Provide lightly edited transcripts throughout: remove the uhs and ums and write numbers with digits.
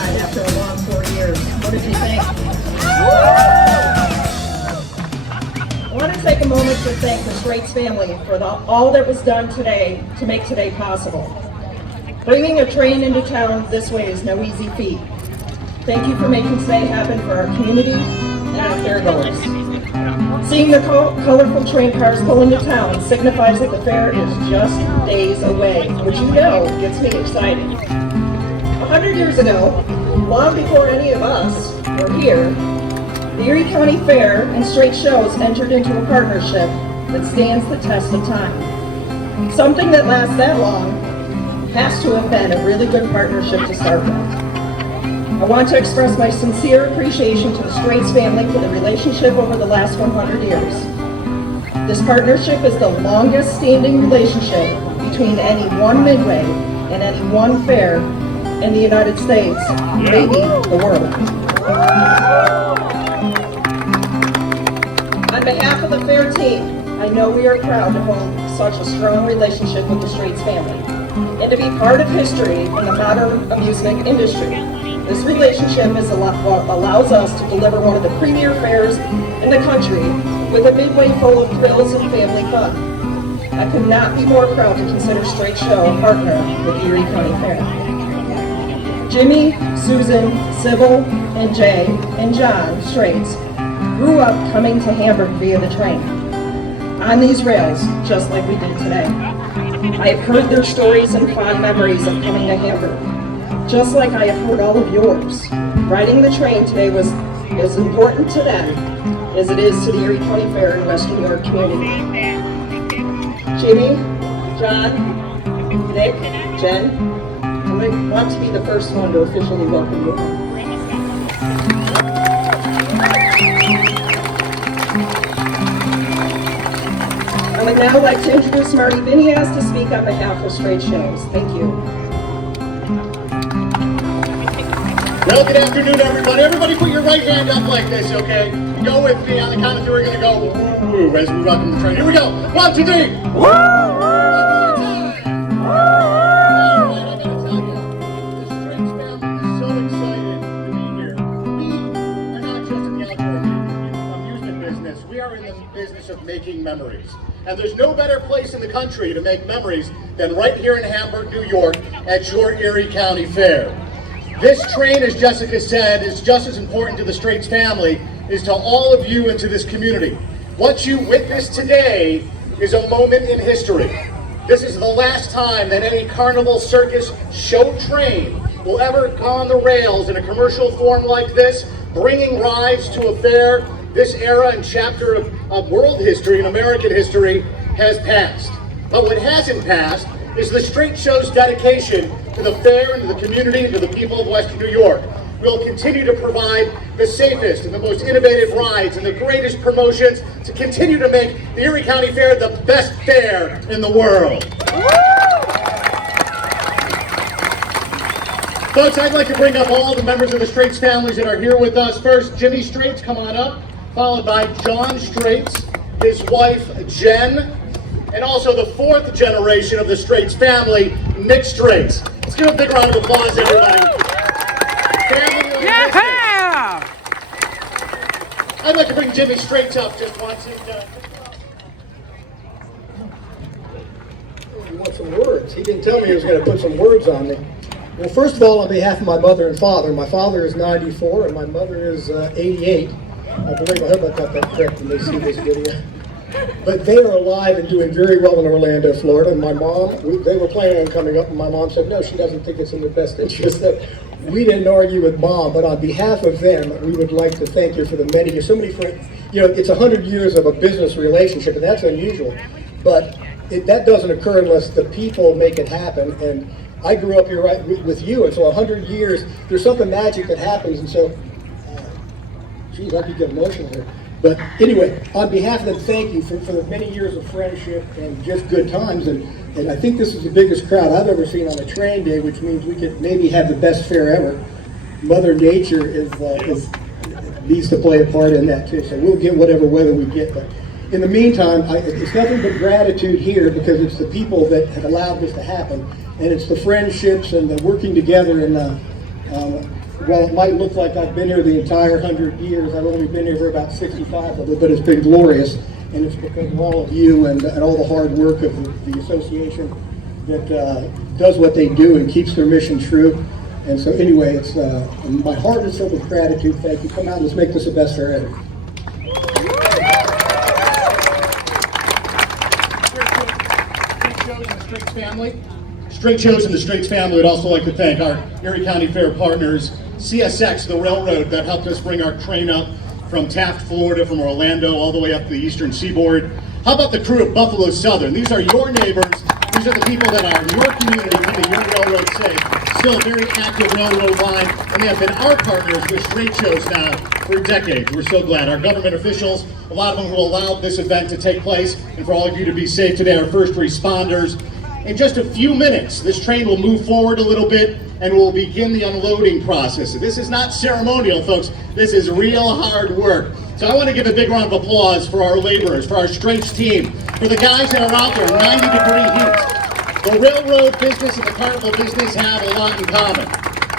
side after a long 4 years. What did you think? I want to take a moment to thank the Strates family for all that was done today to make today possible. Bringing a train into town this way is no easy feat. Thank you for making today happen for our community and our fairgoers. Seeing the colorful train cars pull into town signifies that the fair is just days away, which you know gets me excited. 100 years ago, long before any of us were here, the Erie County Fair and Strates shows entered into a partnership that stands the test of time. Something that lasts that long has to have been a really good partnership to start with. I want to express my sincere appreciation to the Strates family for the relationship over the last 100 years. This partnership is the longest standing relationship between any one midway and any one fair in the United States, maybe the world. On behalf of the fair team, I know we are proud to hold such a strong relationship with the Strates family and to be part of history in the modern amusement industry. This relationship is what allows us to deliver one of the premier fairs in the country with a midway full of thrills and family fun. I could not be more proud to consider Strates Show a partner with the Erie County Fair. Jimmy, Susan, Sybil, and Jay, and John Strates grew up coming to Hamburg via the train, on these rails, just like we did today. I have heard their stories and fond memories of coming to Hamburg, just like I have heard all of yours. Riding the train today was as important to them as it is to the Erie County Fair and Western New York community. Jimmy, John, Nick, Jen, I want to be the first one to officially welcome you. I would now like to introduce Marty Vinias to speak on behalf of Strates Shows. Thank you. Well, good afternoon, everybody. Everybody put your right hand up like this, okay? Go with me. On the count of three, we're going to go woo as we welcome the train. Here we go. 1, 2, 3. Woo! Of making memories. And there's no better place in the country to make memories than right here in Hamburg, New York at your Erie County Fair. This train, as Jessica said, is just as important to the Strates family as to all of you and to this community. What you witnessed today is a moment in history. This is the last time that any carnival, circus, show train will ever go on the rails in a commercial form like this, bringing rides to a fair. This era and chapter of world history and American history has passed. But what hasn't passed is the Strates Show's dedication to the fair and to the community and to the people of Western New York. We'll continue to provide the safest and the most innovative rides and the greatest promotions to continue to make the Erie County Fair the best fair in the world. Folks, I'd like to bring up all the members of the Strates families that are here with us. First, Jimmy Strates, come on up. Followed by John Strates, his wife Jen, and also the fourth generation of the Strates family, Nick Strates. Let's give a big round of applause, everybody. Yeah! I'd like to bring Jimmy Strates up just once. You want some words? He didn't tell me he was going to put some words on me. Well, first of all, on behalf of my mother and father, my father is 94 and my mother is 88. I believe I hope I got that correct when they see this video. But they are alive and doing very well in Orlando, Florida. And my mom, they were planning on coming up, and my mom said, no, she doesn't think it's in their best interest. We didn't argue with Mom, but on behalf of them, we would like to thank you for the many years. So many friends, you know, it's 100 years of a business relationship, and that's unusual. But that doesn't occur unless the people make it happen. And I grew up here right with you, and so 100 years, there's something magic that happens, and so. Geez, I could get emotional here. But anyway, on behalf of them, thank you for the many years of friendship and just good times. And I think this is the biggest crowd I've ever seen on a train day, which means we could maybe have the best fair ever. Mother Nature needs to play a part in that too. So we'll get whatever weather we get. But in the meantime, it's nothing but gratitude here because it's the people that have allowed this to happen. And it's the friendships and the working together and while it might look like I've been here the entire 100 years, I've only been here for about 65 of it, but it's been glorious. And it's because of all of you and all the hard work of the association that does what they do and keeps their mission true. And so anyway, it's my heart is filled with gratitude. Thank you. Come out and let's make this the best fair ever. Straight shows in the Strates family. Would also like to thank our Erie County Fair partners, CSX, the railroad that helped us bring our train up from Taft, Florida, from Orlando, all the way up the eastern seaboard. How about the crew of Buffalo Southern? These are your neighbors. These are the people that are in your community, keeping your railroad safe. Still a very active railroad line, and they have been our partners with Straight shows now for decades. We're so glad. Our government officials, a lot of them who allowed this event to take place, and for all of you to be safe today, our first responders. In just a few minutes, this train will move forward a little bit and we'll begin the unloading process. This is not ceremonial, folks. This is real hard work. So I want to give a big round of applause for our laborers, for our Strates team, for the guys that are out there in 90-degree heat. The railroad business and the carnival business have a lot in common.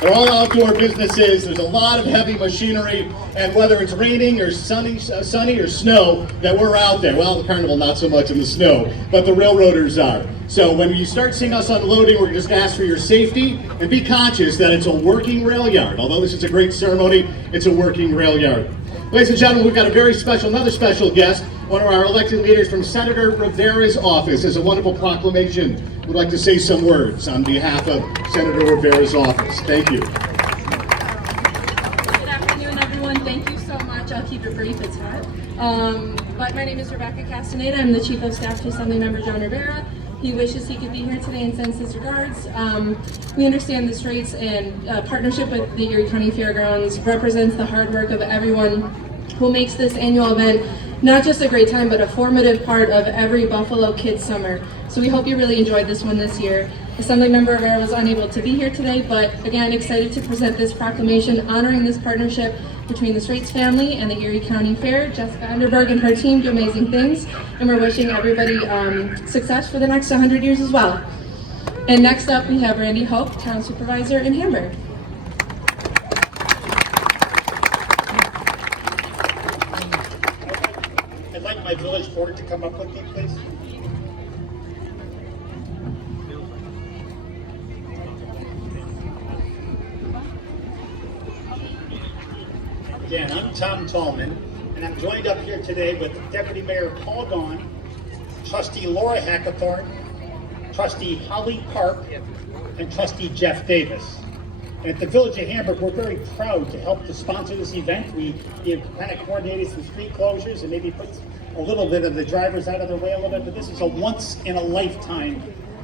They're all outdoor businesses. There's a lot of heavy machinery, and whether it's raining or sunny or snow, that we're out there. Well, the carnival not so much in the snow, but the railroaders are. So when you start seeing us unloading, we're just ask for your safety and be conscious that it's a working rail yard. Although this is a great ceremony, it's a working rail yard. Ladies and gentlemen, we've got another special guest, one of our elected leaders from Senator Rivera's office. Has a wonderful proclamation. Would like to say some words on behalf of Senator Rivera's office. Thank you. Good afternoon, everyone. Thank you so much. I'll keep it brief. It's hot. But my name is Rebecca Castaneda. I'm the Chief of Staff to Assemblymember John Rivera. He wishes he could be here today and sends his regards. We understand the Strates and partnership with the Erie County Fairgrounds represents the hard work of everyone who makes this annual event not just a great time, but a formative part of every Buffalo kid's summer. So we hope you really enjoyed this one this year. Assemblymember Rivera was unable to be here today, but again, excited to present this proclamation honoring this partnership between the Strates family and the Erie County Fair. Jessica Underberg and her team do amazing things, and we're wishing everybody success for the next 100 years as well. And next up, we have Randy Hope, Town Supervisor in Hamburg. I'd like my village board to come up with me, please. Again, I'm Tom Tallman, and I'm joined up here today with Deputy Mayor Paul Gaughan, Trustee Laura Hackathorn, Trustee Holly Park, and Trustee Jeff Davis. And at the Village of Hamburg, we're very proud to help to sponsor this event. We have kind of coordinated some street closures and maybe put a little bit of the drivers out of their way a little bit, but this is a once-in-a-lifetime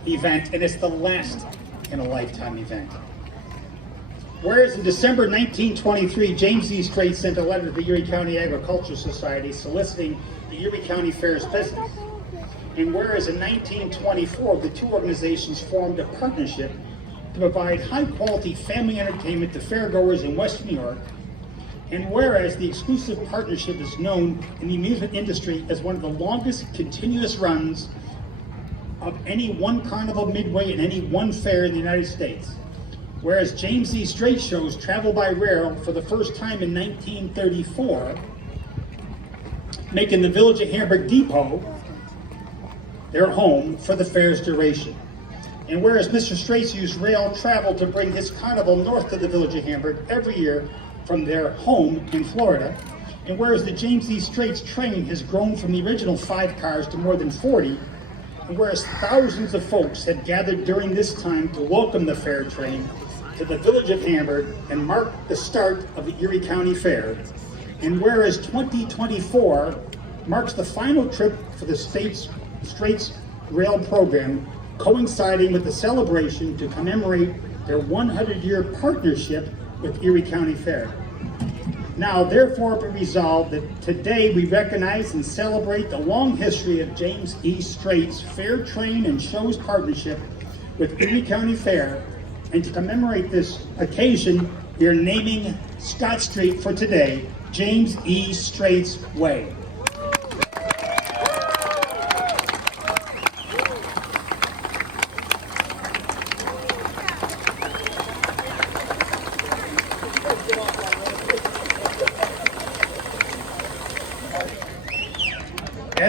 event, and it's the last in a lifetime event. Whereas in December 1923, James E. Strates sent a letter to the Erie County Agricultural Society soliciting the Erie County Fair's business. And whereas in 1924, the two organizations formed a partnership to provide high-quality family entertainment to fairgoers in Western New York. And whereas the exclusive partnership is known in the amusement industry as one of the longest continuous runs of any one carnival midway in any one fair in the United States. Whereas James E. Strates shows travel by rail for the first time in 1934, making the Village of Hamburg Depot their home for the fair's duration. And whereas Mr. Strates used rail travel to bring his carnival north to the Village of Hamburg every year from their home in Florida, and whereas the James E. Strates train has grown from the original 5 cars to more than 40, and whereas thousands of folks had gathered during this time to welcome the fair train to the Village of Hamburg and mark the start of the Erie County Fair, and whereas 2024 marks the final trip for the Strates Rail program, coinciding with the celebration to commemorate their 100-year partnership with Erie County Fair. Now, therefore, be resolved that today we recognize and celebrate the long history of James E. Strates' Fair Train and Shows partnership with Erie County Fair, and to commemorate this occasion, we are naming Scott Street for today, James E. Strates Way.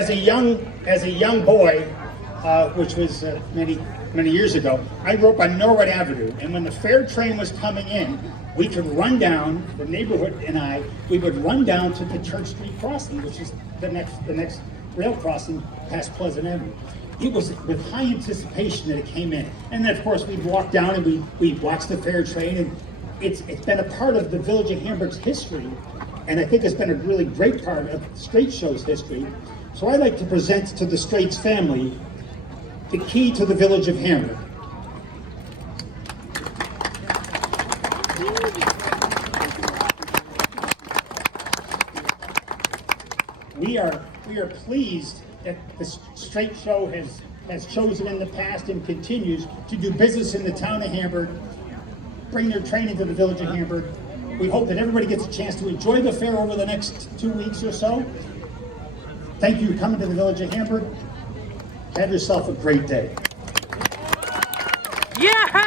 as a young boy, which was many years ago, I grew up on Norwood Avenue, and when the fair train was coming in, we could run down, the neighborhood and we would run down to the Church Street crossing, which is the next rail crossing past Pleasant Avenue. It was with high anticipation that it came in. And then of course we'd walk down and we'd watch the fair train, and it's been a part of the Village of Hamburg's history, and I think it's been a really great part of Strates Show's history. So I'd like to present to the Strates family the key to the Village of Hamburg. We are pleased that the Strates Show has chosen in the past and continues to do business in the town of Hamburg, bring their train into the Village of Hamburg. We hope that everybody gets a chance to enjoy the fair over the next 2 weeks or so. Thank you for coming to the Village of Hamburg. Have yourself a great day. Yeah!